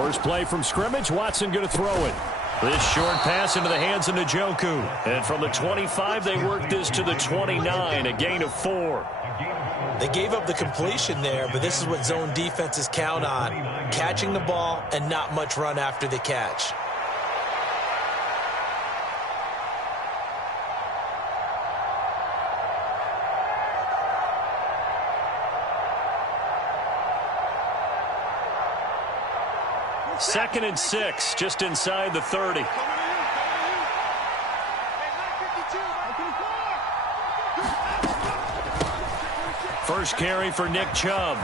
First play from scrimmage, Watson going to throw it. This short pass into the hands of Njoku. And from the 25, they work this to the 29, a gain of 4. They gave up the completion there, but this is what zone defenses count on. Catching the ball and not much run after the catch. Second and 6, just inside the 30. First carry for Nick Chubb.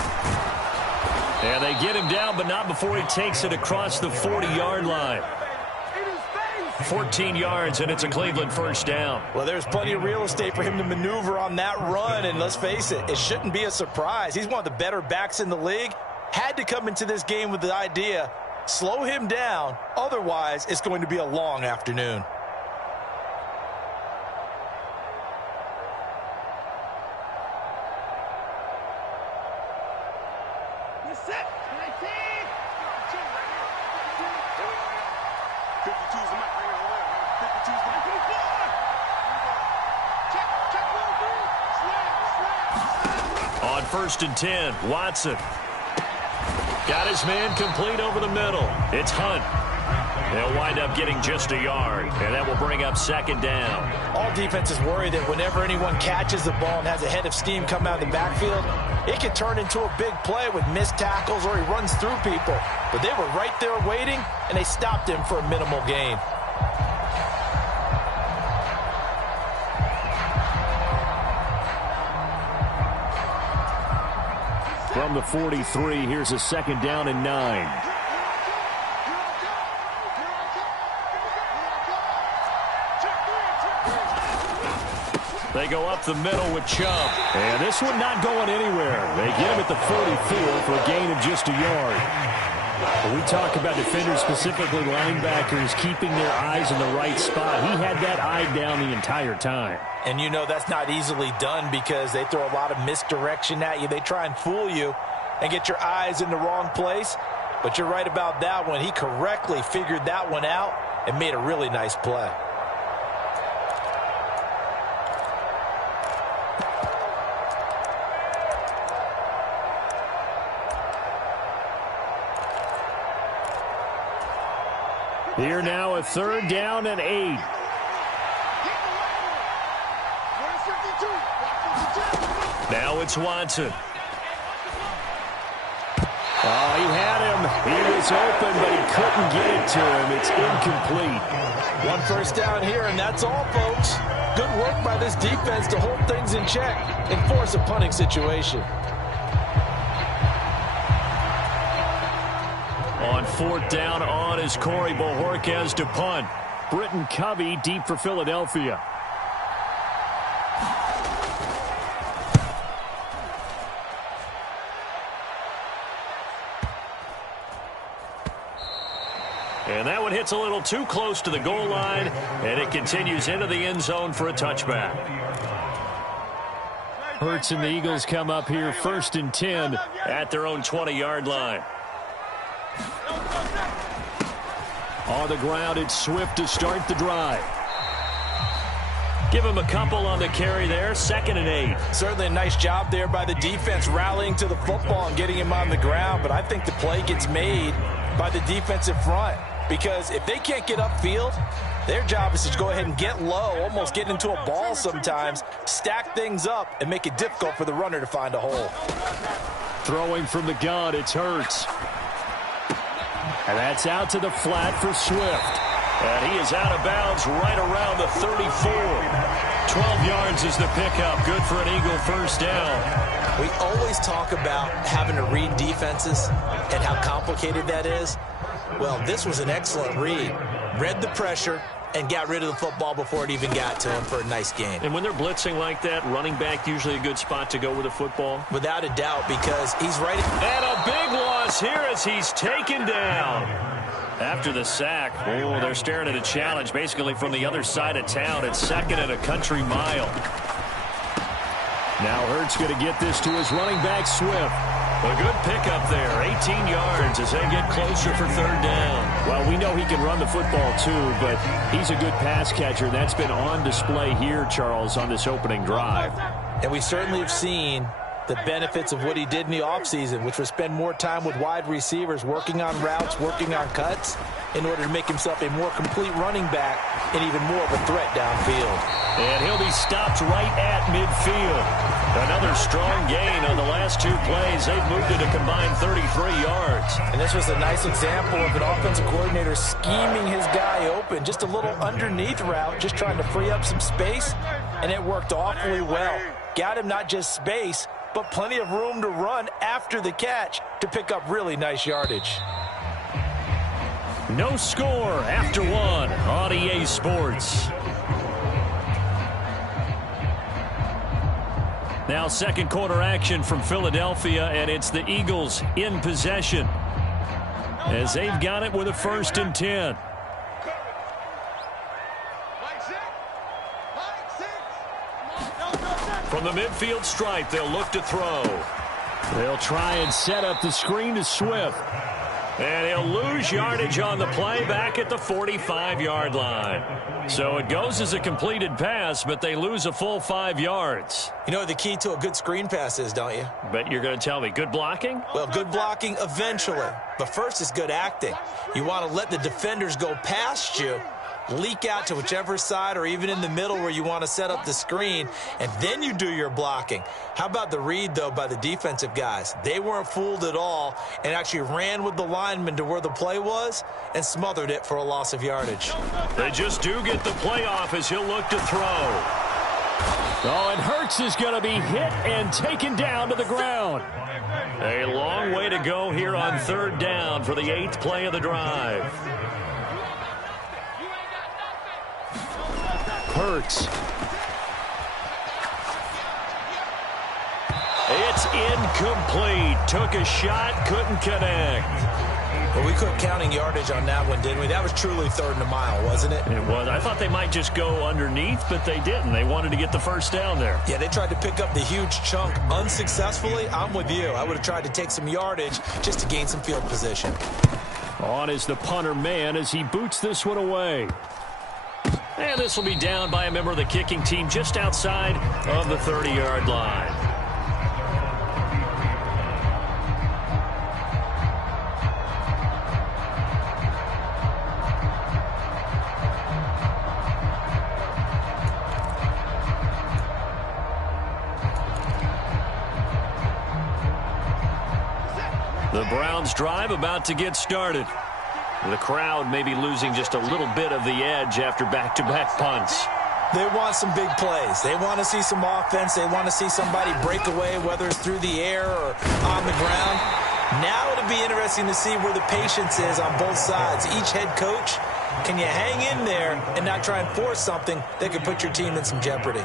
And they get him down, but not before he takes it across the 40-yard line. 14 yards, and it's a Cleveland first down. Well, there's plenty of real estate for him to maneuver on that run, and let's face it, it shouldn't be a surprise. He's one of the better backs in the league. Had to come into this game with the idea, slow him down, otherwise it's going to be a long afternoon. On first and 10, Watson. Got his man complete over the middle. It's Hunt. They'll wind up getting just a yard, and that will bring up second down. All defenses worry that whenever anyone catches the ball and has a head of steam come out of the backfield, it can turn into a big play with missed tackles or he runs through people. But they were right there waiting, and they stopped him for a minimal gain. From the 43, here's a second down and 9. They go up the middle with Chubb. And this one not going anywhere. They get him at the 44 for a gain of just a yard. When we talk about defenders, specifically linebackers, keeping their eyes in the right spot, he had that eye down the entire time. And you know that's not easily done because they throw a lot of misdirection at you. They try and fool you and get your eyes in the wrong place. But you're right about that one. He correctly figured that one out and made a really nice play. Here now a third down and 8. Now it's Watson. Oh, he had him. He was open, but he couldn't get it to him. It's incomplete. One first down here, and that's all, folks. Good work by this defense to hold things in check and force a punting situation. On fourth down on is Corey Bojorquez to punt. Britton Covey deep for Philadelphia. And that one hits a little too close to the goal line, and it continues into the end zone for a touchback. Hurts and the Eagles come up here first and 10 at their own 20-yard line. On the ground, it's Swift to start the drive. Give him a couple on the carry there, 2nd and 8. Certainly a nice job there by the defense rallying to the football and getting him on the ground, but I think the play gets made by the defensive front because if they can't get upfield, their job is to go ahead and get low, almost get into a ball sometimes, stack things up, and make it difficult for the runner to find a hole. Throwing from the gun, it's Hurts. And that's out to the flat for Swift. And he is out of bounds right around the 34. 12 yards is the pickup. Good for an Eagle first down. We always talk about having to read defenses and how complicated that is. Well, this was an excellent read. Read the pressure and got rid of the football before it even got to him for a nice gain. And when they're blitzing like that, running back usually a good spot to go with the football? Without a doubt, because he's right. And a big loss here as he's taken down. After the sack, oh, they're staring at a challenge basically from the other side of town. It's 2nd and a country mile. Now Hurts going to get this to his running back, Swift. A good pickup there, 18 yards as they get closer for third down. Well, we know he can run the football too, but he's a good pass catcher. That's been on display here, Charles, on this opening drive. And we certainly have seen the benefits of what he did in the offseason, which was spend more time with wide receivers, working on routes, working on cuts, in order to make himself a more complete running back and even more of a threat downfield. And he'll be stopped right at midfield. Another strong gain on the last two plays. They've moved it a combined 33 yards. And this was a nice example of an offensive coordinator scheming his guy open. Just a little underneath route, just trying to free up some space, and it worked awfully well. Got him not just space, but plenty of room to run after the catch to pick up really nice yardage. No score after one on EA Sports. Now second quarter action from Philadelphia, and it's the Eagles in possession as they've got it with a 1st and 10. From the midfield stripe, they'll look to throw. They'll try and set up the screen to Swift. And he'll lose yardage on the play back at the 45-yard line. So it goes as a completed pass, but they lose a full 5 yards. You know what the key to a good screen pass is, don't you? Bet you're going to tell me good blocking? Well, good blocking eventually. But first is good acting. You want to let the defenders go past you, leak out to whichever side or even in the middle where you want to set up the screen, and then you do your blocking. How about the read, though, by the defensive guys? They weren't fooled at all and actually ran with the lineman to where the play was and smothered it for a loss of yardage. They just do get the play off as he'll look to throw. Oh, and Hurts is going to be hit and taken down to the ground. A long way to go here on third down for the 8th play of the drive. Hurts. It's incomplete. Took a shot, couldn't connect. Well, we quit counting yardage on that one, didn't we? That was truly 3rd and a mile, wasn't it? It was. I thought they might just go underneath, but they didn't. They wanted to get the first down there. Yeah, they tried to pick up the huge chunk unsuccessfully. I'm with you. I would have tried to take some yardage just to gain some field position. On is the punter man as he boots this one away. And this will be down by a member of the kicking team just outside of the 30-yard line. The Browns drive about to get started. The crowd may be losing just a little bit of the edge after back-to-back punts. They want some big plays. They want to see some offense. They want to see somebody break away, whether it's through the air or on the ground. Now it'll be interesting to see where the patience is on both sides. Each head coach, can you hang in there and not try and force something that could put your team in some jeopardy?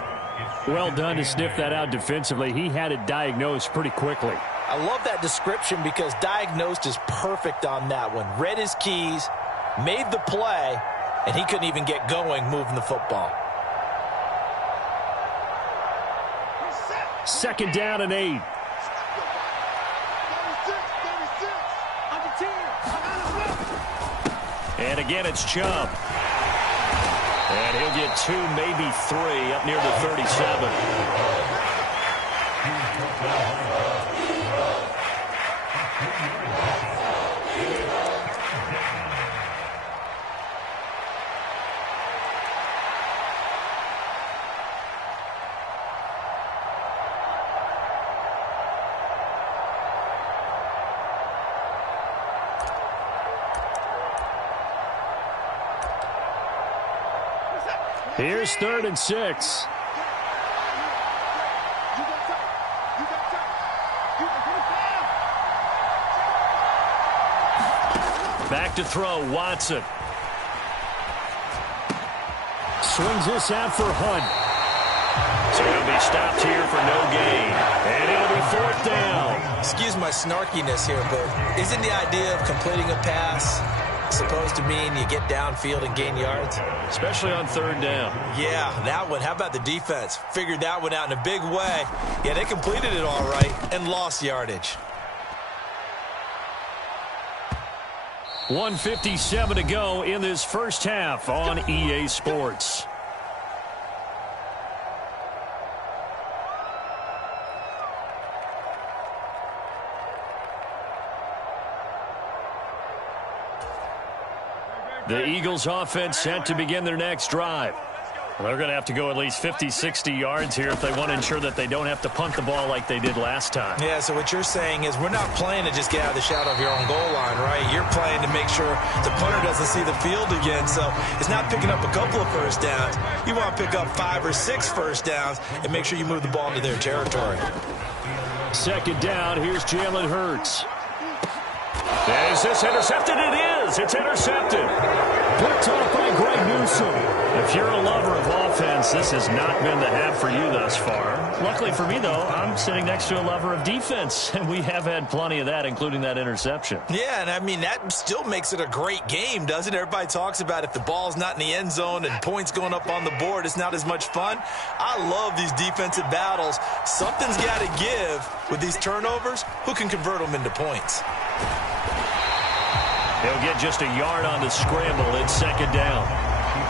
Well done to sniff that out defensively. He had it diagnosed pretty quickly. I love that description because diagnosed is perfect on that one. Read his keys, made the play, and he couldn't even get going moving the football. 2nd down and 8. And again, it's Chubb. And he'll get 2, maybe 3 up near the 37. Here's 3rd and 6. Back to throw, Watson. Swings this out for Hunt. So he'll be stopped here for no gain. And it'll be 4th down. Excuse my snarkiness here, but isn't the idea of completing a pass supposed to mean you get downfield and gain yards? Especially on 3rd down. Yeah, that one. How about the defense? Figured that one out in a big way. Yeah, they completed it all right and lost yardage. 1:57 to go in this first half on EA Sports. The Eagles offense set to begin their next drive. They're going to have to go at least 50, 60 yards here if they want to ensure that they don't have to punt the ball like they did last time. Yeah, so what you're saying is we're not playing to just get out of the shadow of your own goal line, right? You're playing to make sure the punter doesn't see the field again. So it's not picking up a couple of first downs. You want to pick up 5 or 6 first downs and make sure you move the ball into their territory. Second down, here's Jalen Hurts. Is this intercepted? It is. It's intercepted. Picked off by Greg Newsome. If you're a lover of offense, this has not been the half for you thus far. Luckily for me, though, I'm sitting next to a lover of defense, and we have had plenty of that, including that interception. Yeah, and I mean, that still makes it a great game, doesn't it? Everybody talks about if the ball's not in the end zone and points going up on the board, it's not as much fun. I love these defensive battles. Something's got to give with these turnovers. Who can convert them into points? He'll get just a yard on the scramble. It's second down.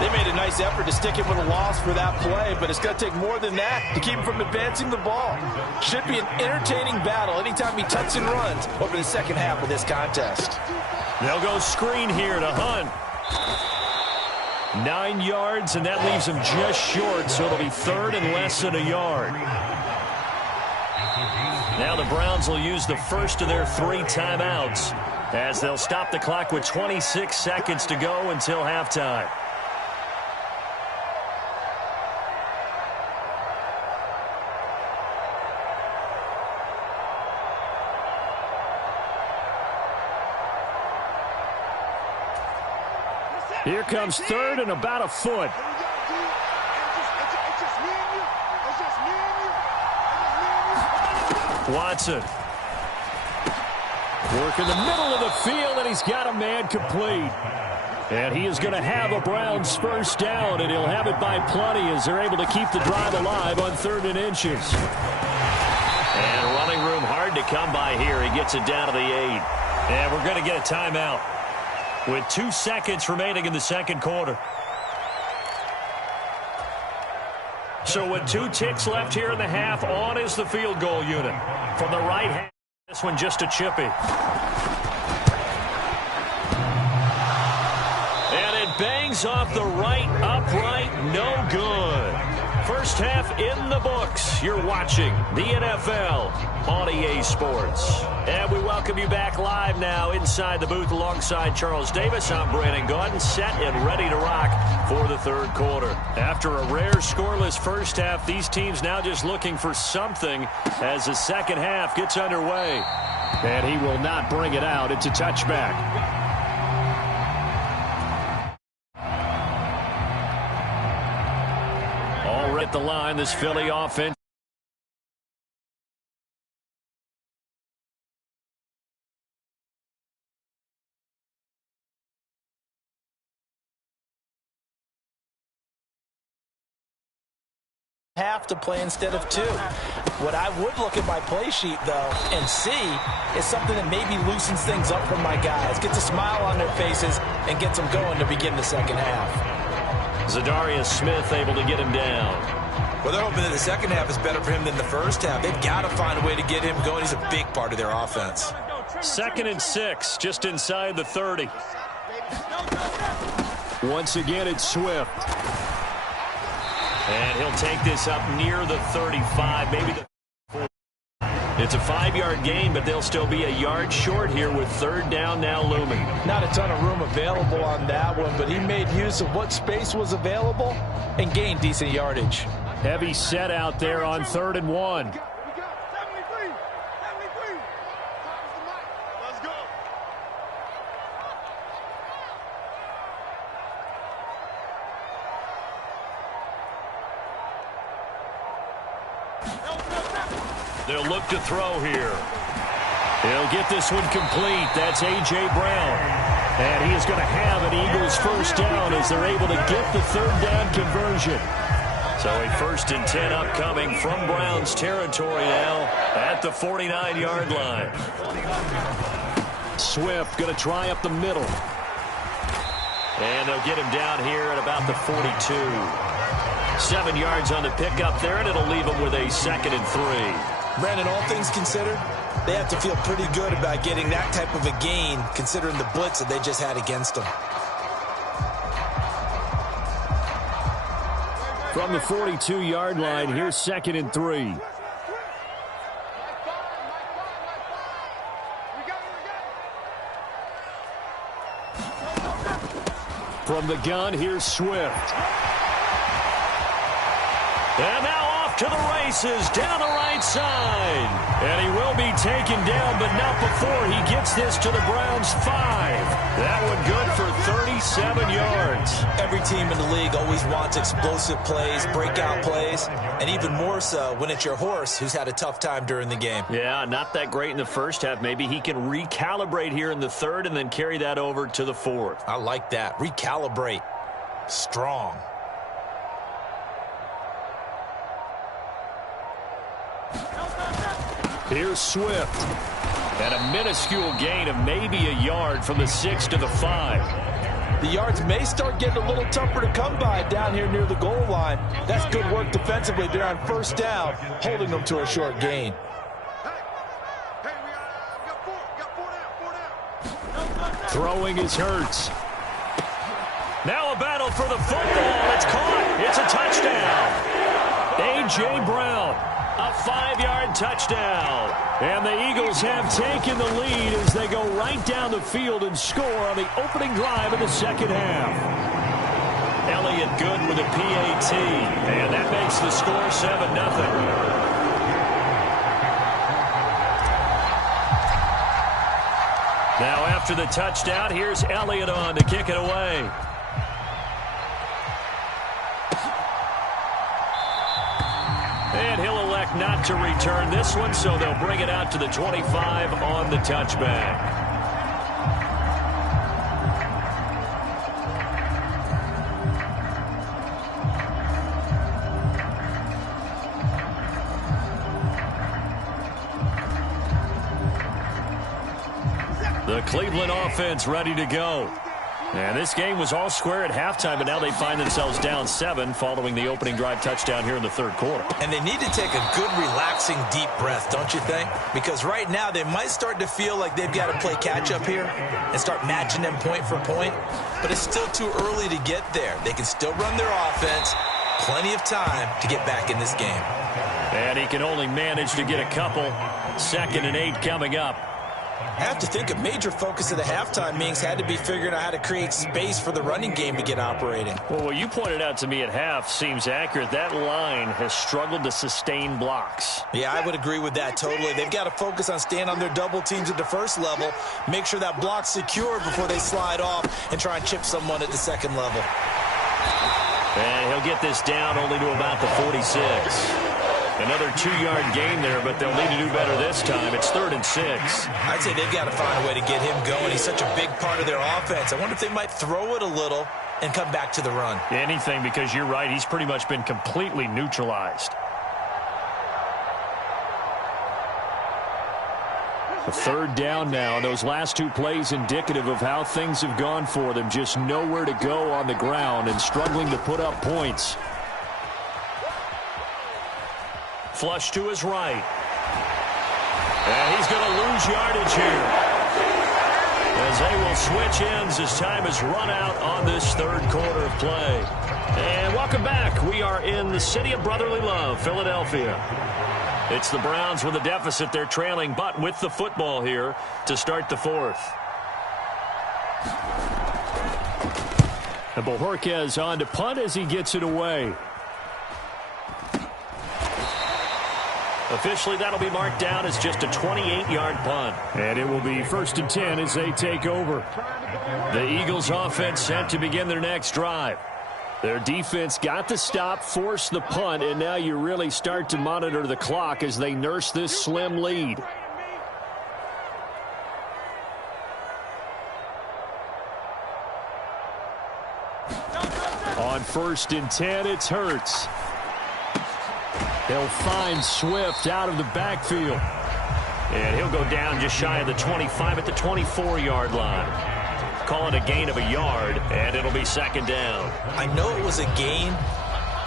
They made a nice effort to stick him with a loss for that play, but it's going to take more than that to keep him from advancing the ball. Should be an entertaining battle anytime he tucks and runs over the second half of this contest. They'll go screen here to Hunt. 9 yards, and that leaves him just short, so it'll be third and less than a yard. Now the Browns will use the first of their 3 timeouts as they'll stop the clock with 26 seconds to go until halftime. Here comes third and about a foot. Watson. Work in the middle of the field, and he's got a man complete. And he is going to have a Browns first down, and he'll have it by plenty as they're able to keep the drive alive on 3rd and inches. And running room hard to come by here. He gets it down to the 8. And we're going to get a timeout with 2 seconds remaining in the second quarter. So with 2 ticks left here in the half, on is the field goal unit. From the right hand, this one just a chippy. And it bangs off the right upright, no good. First half in the books. You're watching the NFL on EA Sports. And we welcome you back live now inside the booth alongside Charles Davis. I'm Brandon Gaudin, set and ready to rock for the third quarter. After a rare scoreless first half, these teams now just looking for something as the second half gets underway. And he will not bring it out. It's a touchback. At the line, this Philly offense. Half to play instead of 2. What I would look at my play sheet, though, and see is something that maybe loosens things up for my guys, gets a smile on their faces, and gets them going to begin the second half. Zadarius Smith able to get him down. Well, they're hoping that the second half is better for him than the first half. They've got to find a way to get him going. He's a big part of their offense. 2nd and 6, just inside the 30. Once again, it's Swift. And he'll take this up near the 35, maybe the 40. It's a 5-yard gain, but they'll still be a yard short here with 3rd down now looming. Not a ton of room available on that one, but he made use of what space was available and gained decent yardage. Heavy set out there on 3rd and 1. They'll look to throw here. He'll get this one complete. That's A.J. Brown. And he is going to have an Eagles first down as they're able to get the 3rd down conversion. So a 1st and 10 upcoming from Browns territory now at the 49-yard line. Swift going to try up the middle. And they'll get him down here at about the 42. 7 yards on the pickup there, and it'll leave him with a 2nd and 3. Brandon, all things considered, they have to feel pretty good about getting that type of a gain, considering the blitz that they just had against them. From the 42-yard line, here's 2nd and 3. From the gun, here's Swift. And now off to the races, down the right side. And he will be taken down, but not before he gets this to the Browns' 5. That one good for 37 yards. Every team in the league always wants explosive plays, breakout plays, and even more so when it's your horse who's had a tough time during the game. Yeah, not that great in the first half. Maybe he can recalibrate here in the third and then carry that over to the fourth. I like that. Recalibrate. Strong. Here's Swift. And a minuscule gain of maybe a yard from the 6 to the 5. The yards may start getting a little tougher to come by down here near the goal line. That's good work defensively there on first down, holding them to a short gain. Throwing is Hurts. Now a battle for the football. It's caught. It's a touchdown. A.J. Brown, a 5-yard touchdown. And the Eagles have taken the lead as they go right down the field and score on the opening drive of the second half. Elliott good with a PAT. And that makes the score 7-0. Now after the touchdown, here's Elliott on to kick it away. And he'll elect not to return this one, so they'll bring it out to the 25 on the touchback. The Cleveland offense ready to go. And this game was all square at halftime, but now they find themselves down 7 following the opening drive touchdown here in the third quarter. And they need to take a good, relaxing, deep breath, don't you think? Because right now they might start to feel like they've got to play catch-up here and start matching them point for point. But it's still too early to get there. They can still run their offense. Plenty of time to get back in this game. And he can only manage to get a couple. 2nd and 8 coming up. I have to think a major focus of the halftime meetings had to be figuring out how to create space for the running game to get operating. Well, what you pointed out to me at half seems accurate. That line has struggled to sustain blocks. Yeah, I would agree with that totally. They've got to focus on staying on their double teams at the first level, make sure that block's secured before they slide off and try and chip someone at the second level. And he'll get this down only to about the 46. Another 2-yard gain there, but they'll need to do better this time. It's 3rd and 6. I'd say they've got to find a way to get him going. He's such a big part of their offense. I wonder if they might throw it a little and come back to the run. Anything, because you're right. He's pretty much been completely neutralized. A 3rd down now. Those last 2 plays indicative of how things have gone for them. Just nowhere to go on the ground and struggling to put up points. Flush to his right. And he's going to lose yardage here, as they will switch ends as time is run out on this third quarter of play. And welcome back. We are in the city of brotherly love, Philadelphia. It's the Browns with a deficit. They're trailing, but with the football here to start the fourth. And Bojorquez on to punt as he gets it away. Officially, that'll be marked down as just a 28-yard punt. And it will be 1st and 10 as they take over. The Eagles offense set to begin their next drive. Their defense got the stop, forced the punt, and now you really start to monitor the clock as they nurse this slim lead. On 1st and 10, it's Hurts. They'll find Swift out of the backfield. And he'll go down just shy of the 25 at the 24-yard line. Call it a gain of a yard, and it'll be second down. I know it was a gain,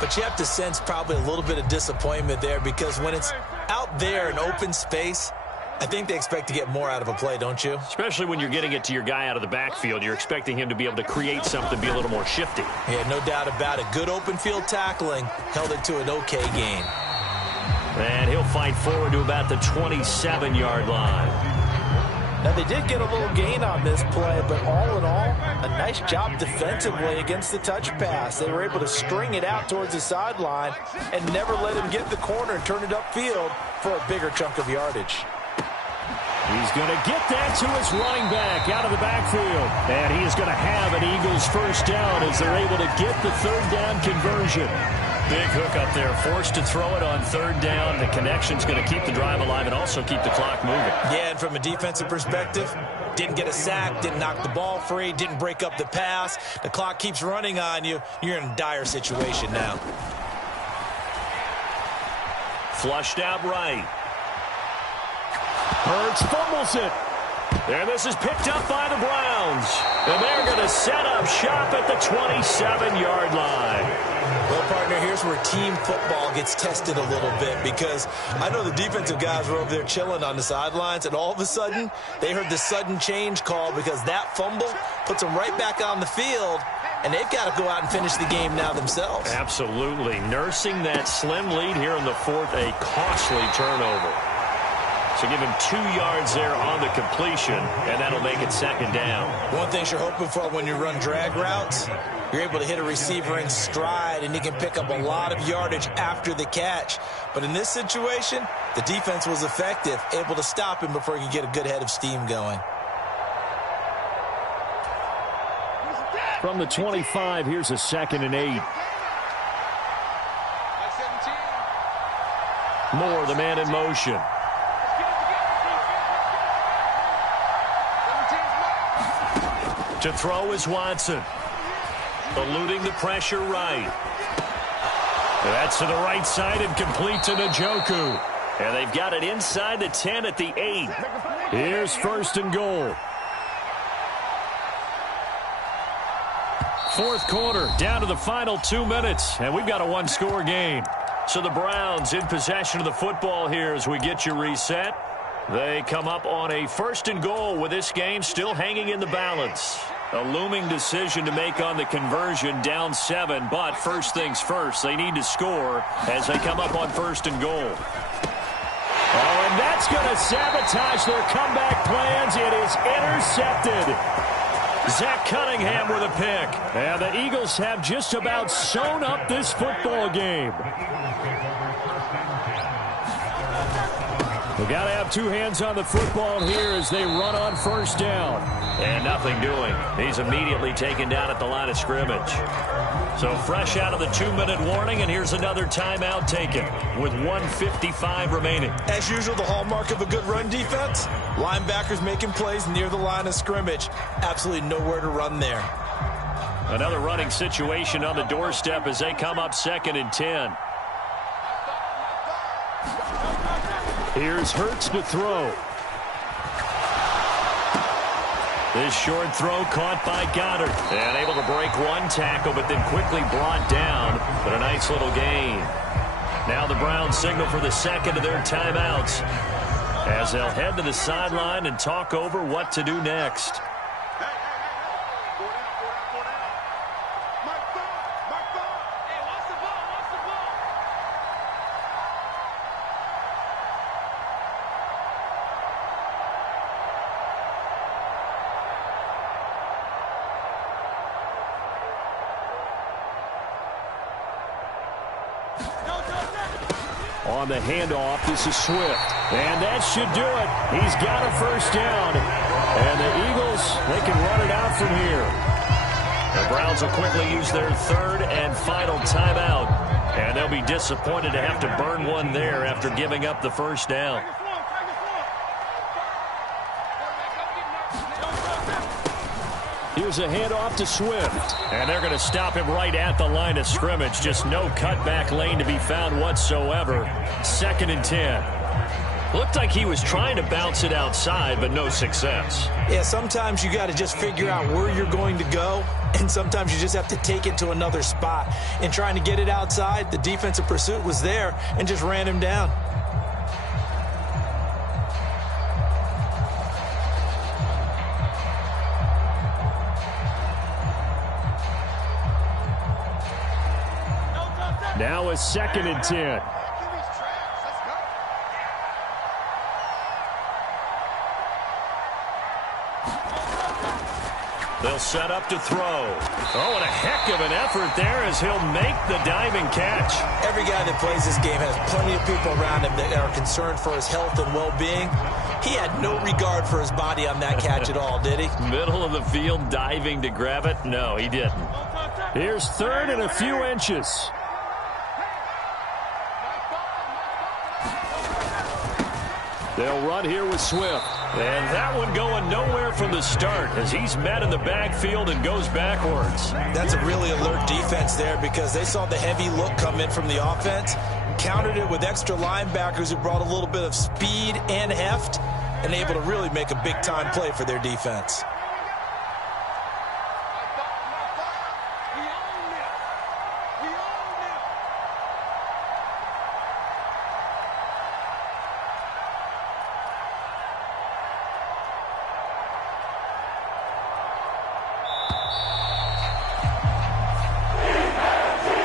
but you have to sense probably a little bit of disappointment there, because when it's out there in open space, I think they expect to get more out of a play, don't you? Especially when you're getting it to your guy out of the backfield. You're expecting him to be able to create something, be a little more shifty. Yeah, no doubt about it. Good open field tackling, held it to an okay gain. And he'll fight forward to about the 27-yard line. Now, they did get a little gain on this play, but all in all, a nice job defensively against the touch pass. They were able to string it out towards the sideline and never let him get the corner and turn it upfield for a bigger chunk of yardage. He's going to get that to his running back out of the backfield. And he is going to have an Eagles first down as they're able to get the third down conversion. Big hook up there, forced to throw it on third down. The connection's going to keep the drive alive and also keep the clock moving. Yeah, and from a defensive perspective, didn't get a sack, didn't knock the ball free, didn't break up the pass. The clock keeps running on you. You're in a dire situation now. Flushed out right. Hurts fumbles it. And this is picked up by the Browns. And they're going to set up shop at the 27-yard line. Well, partner, here's where team football gets tested a little bit, because I know the defensive guys were over there chilling on the sidelines, and all of a sudden, they heard the sudden change call, because that fumble puts them right back on the field, and they've got to go out and finish the game now themselves. Absolutely. Nursing that slim lead here in the fourth, a costly turnover. So give him 2 yards there on the completion, and that'll make it second down. One thing you're hoping for when you run drag routes, you're able to hit a receiver in stride, and he can pick up a lot of yardage after the catch. But in this situation, the defense was effective, able to stop him before he could get a good head of steam going. From the 25, here's a 2nd and 8. Moore, the man in motion. To throw is Watson. Eluding the pressure right. That's to the right side and complete to Njoku. And they've got it inside the 10 at the 8. Here's first and goal. Fourth quarter, down to the final 2 minutes, and we've got a one-score game. So the Browns in possession of the football here as we get you reset. They come up on a first and goal with this game still hanging in the balance. A looming decision to make on the conversion, down 7, but first things first, they need to score as they come up on first and goal. Oh, and that's going to sabotage their comeback plans. It is intercepted. Zach Cunningham with a pick. And the Eagles have just about sewn up this football game. We've got to have 2 hands on the football here as they run on first down. And nothing doing. He's immediately taken down at the line of scrimmage. So fresh out of the 2-minute warning, and here's another timeout taken with 1:55 remaining. As usual, the hallmark of a good run defense, linebackers making plays near the line of scrimmage. Absolutely nowhere to run there. Another running situation on the doorstep as they come up 2nd and 10. Here's Hurts to throw. This short throw caught by Goddard. And able to break one tackle, but then quickly brought down. But a nice little gain. Now the Browns signal for the second of their timeouts as they'll head to the sideline and talk over what to do next. On the handoff, this is Swift. And that should do it. He's got a first down. And the Eagles, they can run it out from here. The Browns will quickly use their third and final timeout. And they'll be disappointed to have to burn one there after giving up the first down. Here's a handoff to Swift. And they're going to stop him right at the line of scrimmage. Just no cutback lane to be found whatsoever. 2nd and 10. Looked like he was trying to bounce it outside, but no success. Yeah, sometimes you got to just figure out where you're going to go, and sometimes you just have to take it to another spot. In trying to get it outside, the defensive pursuit was there and just ran him down. Now a 2nd and 10. They'll set up to throw. Oh, and a heck of an effort there as he'll make the diving catch. Every guy that plays this game has plenty of people around him that are concerned for his health and well-being. He had no regard for his body on that catch at all, did he? Middle of the field, diving to grab it? No, he didn't. Here's 3rd and a few inches. They'll run here with Swift. And that one going nowhere from the start as he's met in the backfield and goes backwards. That's a really alert defense there because they saw the heavy look come in from the offense, countered it with extra linebackers who brought a little bit of speed and heft, and able to really make a big-time play for their defense.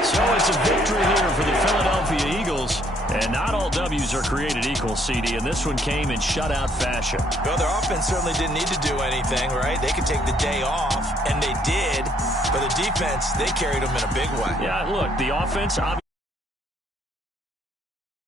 So it's a victory here for the Philadelphia Eagles. And not all W's are created equal, CD, and this one came in shutout fashion. Well, their offense certainly didn't need to do anything, right? They could take the day off, and they did. But the defense, they carried them in a big way. Yeah, look, the offense obviously